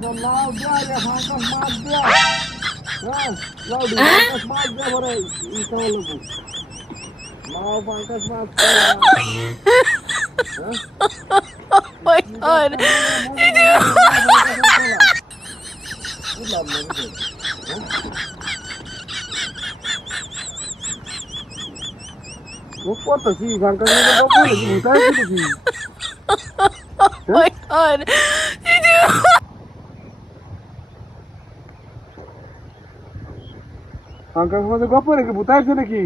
Lao dia ya hangkas mat dia. Nah, lao di hangkas mat dia bore. Ito lagu. Lao hangkas mat dia. Hah? Oh my god. Ulam na gitu. What the see hangkas na ba po lagi buta gitu sih. Oh my god. Hangkas mধ্যে গপ নাকি ভূত আছে নাকি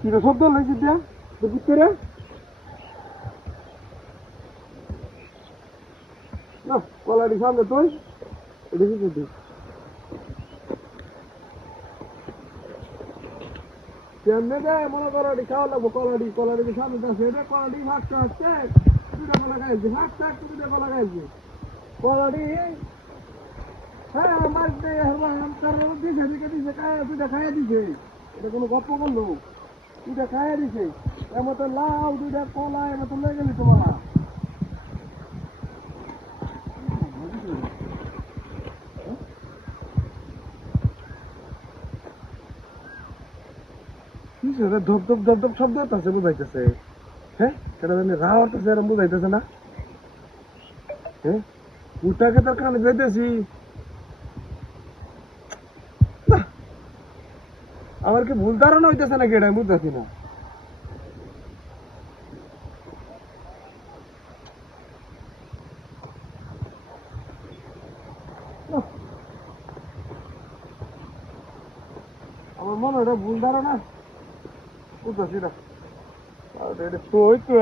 কি রে শব্দ লাগছে দিয়া ভূত করে না কলাড়ি সামনে তুই দেখি তুই কেমনে দে মনে করো খাওয়া লাগবো কলাড়ি সামনে আছে এটা কলাড়ি ভাগতে হচ্ছে দুটা কলা খাইছে ভাগটা দুটা কলা খাইছে কলাড়ি হ্যাঁ আমার দিছে খায় দুইটা খাইয়া দিছে এটা কোনো গপ্প করলো দুইটা খাইয়া দিছে এর মতো লাউ দুইটা কলা এর মতো লয়ে গেলি তোমার ধপ ধপ ধপ ধপ শব্দ হচ্ছে বুঝাইতেছে হ্যাঁ সেটা জানি রাও হচ্ছে এরকম বুঝাইতেছে না হ্যাঁ উঠাকে তোর কানে যাইতেছি আমার কি ভুল ধারণা হইতেছে নাকি এটা বুঝতেছি না আমার মনে হয় এটা ভুল ধারণা বুঝতেছি না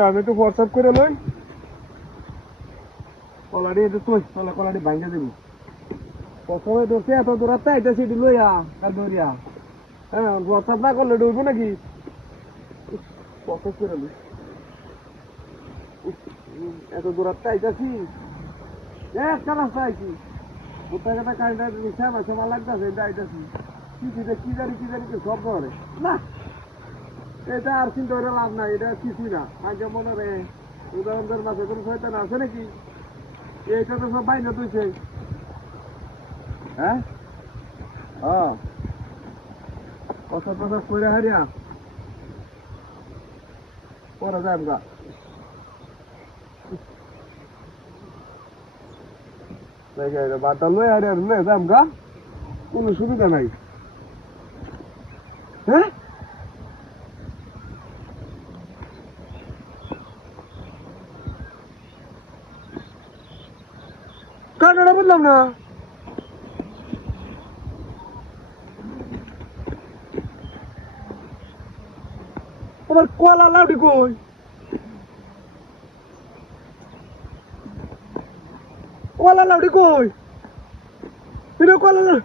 আমি একটু হোয়াটসঅ্যাপ করে লই কলাড়ি এটা তুই কলাড়ি ভাঙ্গে দিবি প্রথমে ধরছে এত দূরাতে আইতেছি লইয়া কার ধরিয়া হ্যাঁ হোয়াটসঅ্যাপ না করলে ডুববো নাকি হোয়াটসঅ্যাপ করে লই এত দূরাতে আইতেছি একটা রাস্তা আইছি কোথায় কথা কাজটা নিশা মাসে মাল লাগতেছে এটা আইতেছি কি জানি সব করে না এটা আর চিন্তা করে লাভ নাই এটা কিছুই না আগে মনে রে উদাহরণের মাঝে কোনো শয়তান আছে নাকি এইটা তো সব বাইনা তুইছে হ্যাঁ কথা কথা করে হারিয়া পরে যাই গা বাটা লই হারিয়া লই যাম গা কোনো সুবিধা নাই হ্যাঁ কাটাটা বুঝলাম না আমার কলা লাউডি কই কলা লাউডি কই এটা কলা লাউডি